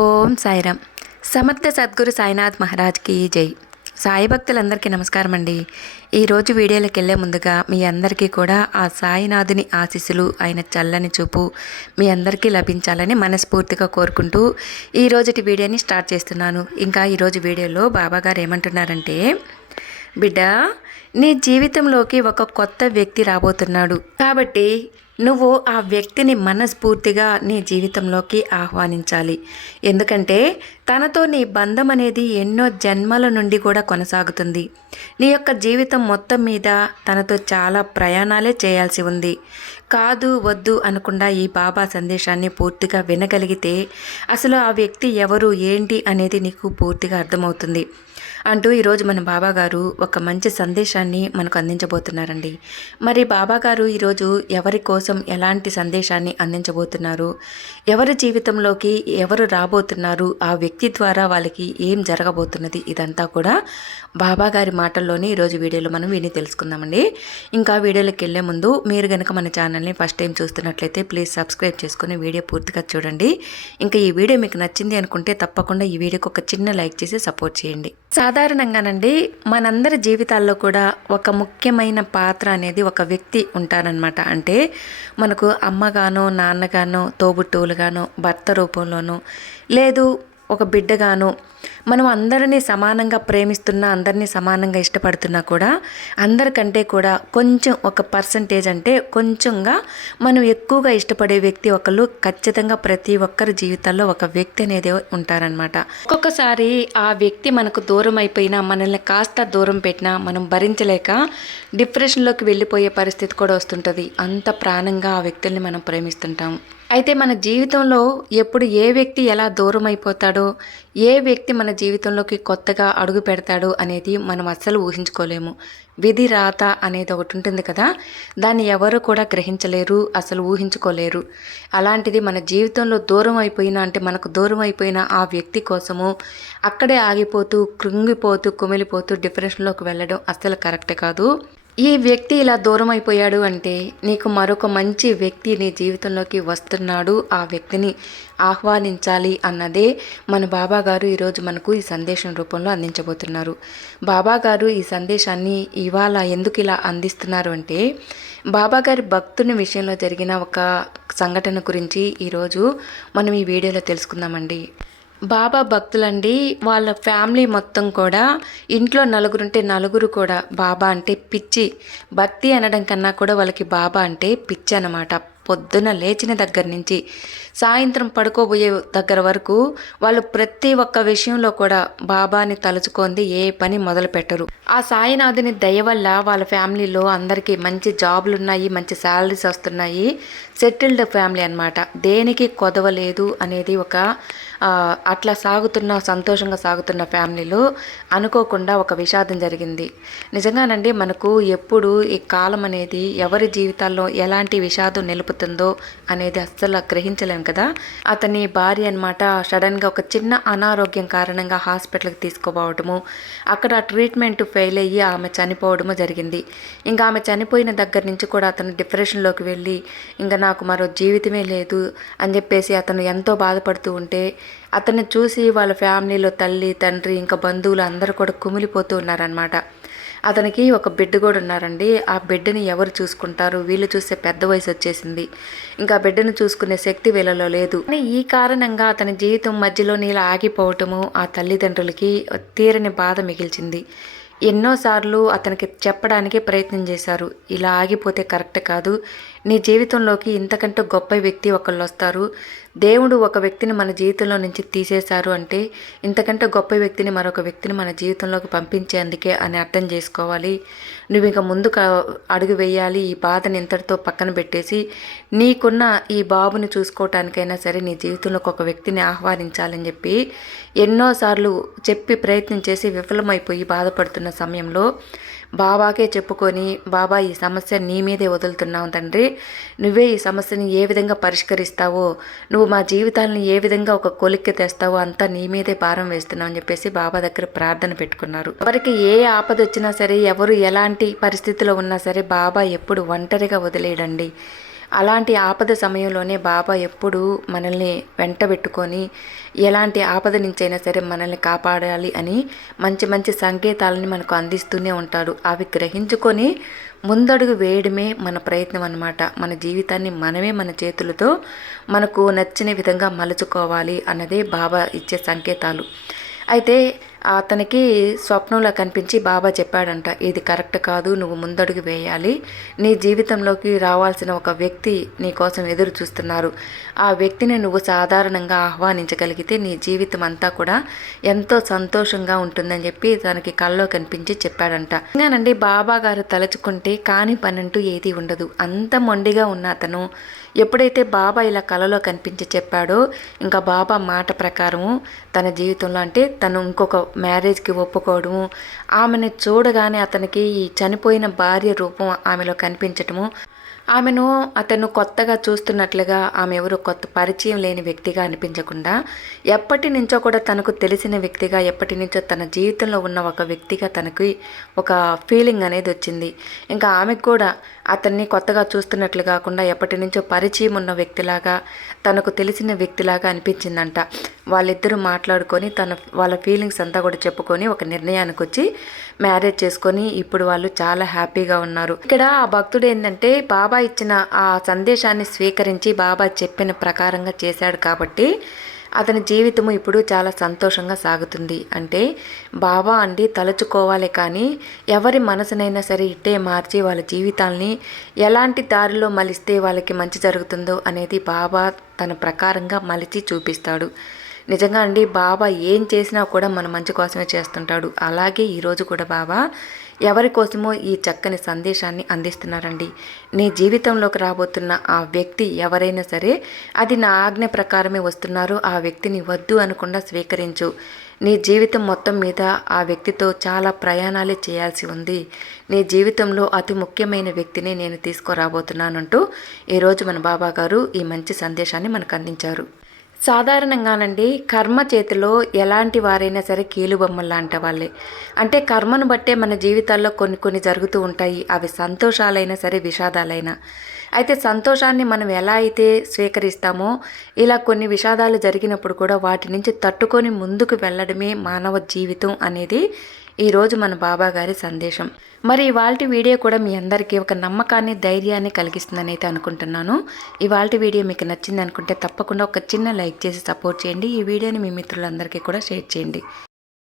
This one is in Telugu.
ఓం సాయిరామ్. సమర్థ సద్గురు సాయినాథ్ మహారాజ్కి జై. సాయి భక్తులందరికీ నమస్కారం అండి. ఈరోజు వీడియోలోకి వెళ్ళే ముందుగా మీ అందరికీ కూడా ఆ సాయినాథుని ఆశీస్సులు ఆయన చల్లని చూపు మీ అందరికీ లభించాలని మనస్ఫూర్తిగా కోరుకుంటూ ఈ రోజుటి వీడియోని స్టార్ట్ చేస్తున్నాను. ఇంకా ఈరోజు వీడియోలో బాబాగారు ఏమంటున్నారంటే బిడ్డ నీ జీవితంలోకి ఒక కొత్త వ్యక్తి రాబోతున్నాడు. కాబట్టి నువ్వు ఆ వ్యక్తిని మనస్ఫూర్తిగా నీ జీవితంలోకి ఆహ్వానించాలి. ఎందుకంటే తనతో నీ బంధం అనేది ఎన్నో జన్మల నుండి కూడా కొనసాగుతుంది. నీ యొక్క జీవితం మొత్తం మీద తనతో చాలా ప్రయాణాలే చేయాల్సి ఉంది. కాదు వద్దు అనకుండా ఈ బాబా సందేశాన్ని పూర్తిగా వినగలిగితే అసలు ఆ వ్యక్తి ఎవరు ఏంటి అనేది నీకు పూర్తిగా అర్థమవుతుంది. అంటూ ఈరోజు మన బాబా గారు ఒక మంచి సందేశాన్ని మనకు అందించబోతున్నారండి. మరి బాబా గారు ఈరోజు ఎవరి కోసం ఎలాంటి సందేశాన్ని అందించబోతున్నారు? ఎవరి జీవితంలోకి ఎవరు రాబోతున్నారు? ఆ వ్యక్తి ద్వారా వాళ్ళకి ఏం జరగబోతున్నది? ఇదంతా కూడా బాబా గారి మాటల్లోనే ఈరోజు వీడియోలో మనం విని తెలుసుకుందామండి. ఇంకా వీడియోలోకి వెళ్ళే ముందు మీరు కనుక మన ఛానల్ని ఫస్ట్ టైం చూస్తున్నట్లయితే ప్లీజ్ సబ్స్క్రైబ్ చేసుకుని వీడియో పూర్తిగా చూడండి. ఇంకా ఈ వీడియో మీకు నచ్చింది అనుకుంటే తప్పకుండా ఈ వీడియోకి ఒక చిన్న లైక్ చేసి సపోర్ట్ చేయండి. సాధారణంగానండి మనందరి జీవితాల్లో కూడా ఒక ముఖ్యమైన పాత్ర అనేది ఒక వ్యక్తి ఉంటారనమాట అంటే మనకు అమ్మగానో నాన్నగానో తోబుట్టువులుగానో భర్త రూపంలోనో లేదు ఒక బిడ్డగాను మనం అందరినీ సమానంగా ప్రేమిస్తున్నా అందరినీ సమానంగా ఇష్టపడుతున్నా కూడా అందరికంటే కూడా కొంచెం ఒక పర్సంటేజ్ అంటే కొంచెంగా మనం ఎక్కువగా ఇష్టపడే వ్యక్తి ఒకళ్ళు ఖచ్చితంగా ప్రతి ఒక్కరి జీవితాల్లో ఒక వ్యక్తి అనేది ఉంటారనమాట ఒక్కొక్కసారి ఆ వ్యక్తి మనకు దూరం అయిపోయినా మనల్ని కాస్త దూరం పెట్టినా మనం భరించలేక డిప్రెషన్లోకి వెళ్ళిపోయే పరిస్థితి కూడా వస్తుంటుంది. అంత ప్రాణంగా ఆ వ్యక్తుల్ని మనం ప్రేమిస్తుంటాం. అయితే మన జీవితంలో ఎప్పుడు ఏ వ్యక్తి ఎలా దూరం అయిపోతాడో ఏ వ్యక్తి మన జీవితంలోకి కొత్తగా అడుగు పెడతాడు అనేది మనం అస్సలు ఊహించుకోలేము. విధి రాత అనేది ఒకటి ఉంటుంది కదా దాన్ని ఎవరు కూడా గ్రహించలేరు అసలు ఊహించుకోలేరు. అలాంటిది మన జీవితంలో దూరం అయిపోయినా అంటే మనకు దూరం అయిపోయిన ఆ వ్యక్తి కోసము అక్కడే ఆగిపోతూ కృంగిపోతూ కుమిలిపోతూ డిప్రెషన్లోకి వెళ్ళడం అస్సలు కరెక్ట్ కాదు. ఈ వ్యక్తి ఇలా దూరం అయిపోయాడు అంటే నీకు మరొక మంచి వ్యక్తి నీ జీవితంలోకి వస్తున్నాడు. ఆ వ్యక్తిని ఆహ్వానించాలి అన్నదే మన బాబా గారు ఈరోజు మనకు ఈ సందేశం రూపంలో అందించబోతున్నారు. బాబా గారు ఈ సందేశాన్ని ఇవాళ ఎందుకు ఇలా అందిస్తున్నారు అంటే బాబా గారి భక్తుని విషయంలో జరిగిన ఒక సంఘటన గురించి ఈరోజు మనం ఈ వీడియోలో తెలుసుకుందామండి. బాబా భక్తులండి వాళ్ళ ఫ్యామిలీ మొత్తం కూడా ఇంట్లో నలుగురుంటే నలుగురు కూడా బాబా అంటే పిచ్చి. భక్తి అనడం కన్నా కూడా వాళ్ళకి బాబా అంటే పిచ్చి అనమాట పొద్దున లేచిన దగ్గర నుంచి సాయంత్రం పడుకోబోయే దగ్గర వరకు వాళ్ళు ప్రతి ఒక్క విషయంలో కూడా బాబాని తలుచుకుంది ఏ పని మొదలు పెట్టరు. ఆ సాయినాథుని దయ వల్ల వాళ్ళ ఫ్యామిలీలో అందరికీ మంచి జాబ్లు ఉన్నాయి మంచి శాలరీస్ వస్తున్నాయి. సెటిల్డ్ ఫ్యామిలీ అనమాట దేనికి కొదవలేదు అనేది ఒక అట్లా సాగుతున్న సంతోషంగా సాగుతున్న ఫ్యామిలీలో అనుకోకుండా ఒక విషాదం జరిగింది. నిజంగానండి మనకు ఎప్పుడు ఈ కాలం అనేది ఎవరి జీవితాల్లో ఎలాంటి విషాదం నిలుపుతుందో అనేది అస్సలు గ్రహించలేం కదా. అతని భార్య అనమాట సడన్గా ఒక చిన్న అనారోగ్యం కారణంగా హాస్పిటల్కి తీసుకుపోవడము అక్కడ ట్రీట్మెంట్ ఫెయిల్ అయ్యి ఆమె చనిపోవడము జరిగింది. ఇంకా ఆమె చనిపోయిన దగ్గర నుంచి కూడా అతను డిప్రెషన్లోకి వెళ్ళి ఇంకా నాకు మరో జీవితమే లేదు అని చెప్పేసి అతను ఎంతో బాధపడుతూ ఉంటే అతన్ని చూసి వాళ్ళ ఫ్యామిలీలో తల్లి తండ్రి ఇంకా బంధువులు అందరూ కూడా కుమిలిపోతూ ఉన్నారనమాట అతనికి ఒక బిడ్డ కూడా ఉన్నారండి. ఆ బిడ్డని ఎవరు చూసుకుంటారు? వీళ్ళు చూసే పెద్ద వయసు వచ్చేసింది. ఇంకా బిడ్డను చూసుకునే శక్తి వీళ్ళలో లేదు. కానీ ఈ కారణంగా అతని జీవితం మధ్యలో నీళ్ళు ఆగిపోవటము ఆ తల్లిదండ్రులకి తీరని బాధ మిగిల్చింది. ఎన్నోసార్లు అతనికి చెప్పడానికి ప్రయత్నం చేశారు. ఇలా ఆగిపోతే కరెక్ట్ కాదు. నీ జీవితంలోకి ఇంతకంటే గొప్ప వ్యక్తి ఒకళ్ళు వస్తారు. దేవుడు ఒక వ్యక్తిని మన జీవితంలో నుంచి తీసేశారు అంటే ఇంతకంటే గొప్ప వ్యక్తిని మరొక వ్యక్తిని మన జీవితంలోకి పంపించేందుకే అని అర్థం చేసుకోవాలి. నువ్వు ఇక ముందుకు అడుగు వేయాలి ఈ బాధని ఇంతటితో పక్కన పెట్టేసి నీకున్న ఈ బాబుని చూసుకోవటానికైనా సరే నీ జీవితంలోకి ఒక వ్యక్తిని ఆహ్వానించాలని చెప్పి ఎన్నోసార్లు చెప్పి ప్రయత్నం చేసి విఫలమైపోయి బాధపడుతున్న సమయంలో బాబాకే చెప్పుకొని బాబా ఈ సమస్య నీ మీదే వదులుతున్నావు తండ్రి. నువ్వే ఈ సమస్యని ఏ విధంగా పరిష్కరిస్తావో నువ్వు మా జీవితాలను ఏ విధంగా ఒక కొలిక్కి తెస్తావో అంతా నీ మీదే భారం వేస్తున్నావు అని చెప్పేసి బాబా దగ్గర ప్రార్థన పెట్టుకున్నారు. ఎవరికి ఏ ఆపద వచ్చినా సరే ఎవరు ఎలాంటి పరిస్థితిలో ఉన్నా సరే బాబా ఎప్పుడు ఒంటరిగా వదిలేయడండి. అలాంటి ఆపద సమయంలోనే బాబా ఎప్పుడూ మనల్ని వెంటబెట్టుకొని ఎలాంటి ఆపద నుంచైనా సరే మనల్ని కాపాడాలి అని మంచి మంచి సంకేతాలని మనకు అందిస్తూనే ఉంటాడు. అవి గ్రహించుకొని ముందడుగు వేయడమే మన ప్రయత్నం అన్నమాట. మన జీవితాన్ని మనమే మన చేతులతో మనకు నచ్చిన విధంగా మలుచుకోవాలి అన్నదే బాబా ఇచ్చే సంకేతాలు. అయితే అతనికి స్వప్నంలో కనిపించి బాబా చెప్పాడంట ఇది కరెక్ట్ కాదు నువ్వు ముందడుగు వేయాలి. నీ జీవితంలోకి రావాల్సిన ఒక వ్యక్తి నీ కోసం ఎదురు చూస్తున్నారు. ఆ వ్యక్తిని నువ్వు సాధారణంగా ఆహ్వానించగలిగితే నీ జీవితం అంతా కూడా ఎంతో సంతోషంగా ఉంటుందని చెప్పి తనకి కల్లో కనిపించి చెప్పాడంట. ఇంకానండి బాబా గారు తలుచుకుంటే కాని పనంటూ ఏది ఉండదు. అంత మొండిగా ఉన్న అతను ఎప్పుడైతే బాబా ఇలా కలలో కనిపించి చెప్పాడో ఇంకా బాబా మాట ప్రకారము తన జీవితంలో అంటే తను ఇంకొక మ్యారేజ్కి ఒప్పుకోవడము ఆమెను చూడగానే అతనికి ఈ చనిపోయిన భార్య రూపం ఆమెలో కనిపించటము ఆమెను అతను కొత్తగా చూస్తున్నట్లుగా ఆమె ఎవరు కొత్త పరిచయం లేని వ్యక్తిగా అనిపించకుండా ఎప్పటి నుంచో కూడా తనకు తెలిసిన వ్యక్తిగా ఎప్పటి నుంచో తన జీవితంలో ఉన్న ఒక వ్యక్తిగా తనకి ఒక ఫీలింగ్ అనేది వచ్చింది. ఇంకా ఆమెకు కూడా అతన్ని కొత్తగా చూస్తున్నట్లు కాకుండా ఎప్పటి నుంచో పరిచయం ఉన్న వ్యక్తిలాగా తనకు తెలిసిన వ్యక్తిలాగా అనిపించిందంట. వాళ్ళిద్దరూ మాట్లాడుకొని తన వాళ్ళ ఫీలింగ్స్ అంతా కూడా చెప్పుకొని ఒక నిర్ణయానికి వచ్చి మ్యారేజ్ చేసుకొని ఇప్పుడు వాళ్ళు చాలా హ్యాపీగా ఉన్నారు. ఇక్కడ ఆ భక్తుడు ఏంటంటే బాబా ఇచ్చిన ఆ సందేశాన్ని స్వీకరించి బాబా చెప్పిన ప్రకారంగా చేశాడు కాబట్టి అతని జీవితము ఇప్పుడు చాలా సంతోషంగా సాగుతుంది. అంటే బాబా అండి తలుచుకోవాలి కానీ ఎవరి మనసునైనా సరే ఇట్టే మార్చి వాళ్ళ జీవితాల్ని ఎలాంటి దారిలో మలిస్తే వాళ్ళకి మంచి జరుగుతుందో అనేది బాబా తన ప్రకారంగా మలిచి చూపిస్తాడు. నిజంగా అండి బాబా ఏం చేసినా కూడా మన మంచి కోసమే చేస్తుంటాడు. అలాగే ఈరోజు కూడా బాబా ఎవరి కోసమో ఈ చక్కని సందేశాన్ని అందిస్తున్నారండి. నీ జీవితంలోకి రాబోతున్న ఆ వ్యక్తి ఎవరైనా సరే అది నా ఆజ్ఞ ప్రకారమే వస్తున్నారు. ఆ వ్యక్తిని వద్దు అనకుండా స్వీకరించు. నీ జీవితం మొత్తం మీద ఆ వ్యక్తితో చాలా ప్రయాణాలే చేయాల్సి ఉంది. నీ జీవితంలో అతి ముఖ్యమైన వ్యక్తిని నేను తీసుకురాబోతున్నానంటూ ఈరోజు మన బాబా గారు ఈ మంచి సందేశాన్ని మనకు అందించారు. సాధారణంగానండి కర్మ చేతిలో ఎలాంటి వారైనా సరే కీలుబొమ్మలు లాంటి వాళ్ళే. అంటే కర్మను బట్టే మన జీవితాల్లో కొన్ని కొన్ని జరుగుతూ ఉంటాయి. అవి సంతోషాలైనా సరే విషాదాలైనా. అయితే సంతోషాన్ని మనం ఎలా అయితే స్వీకరిస్తామో ఇలా కొన్ని విషాదాలు జరిగినప్పుడు కూడా వాటి నుంచి తట్టుకొని ముందుకు వెళ్ళడమే మానవ జీవితం అనేది ఈరోజు మన బాబా గారి సందేశం. మరి ఇవాళ వీడియో కూడా మీ అందరికీ ఒక నమ్మకాన్ని ధైర్యాన్ని కలిగిస్తుందని అయితే అనుకుంటున్నాను. ఇవాళ వీడియో మీకు నచ్చింది అనుకుంటే తప్పకుండా ఒక చిన్న లైక్ చేసి సపోర్ట్ చేయండి. ఈ వీడియోని మీ మిత్రులందరికీ కూడా షేర్ చేయండి.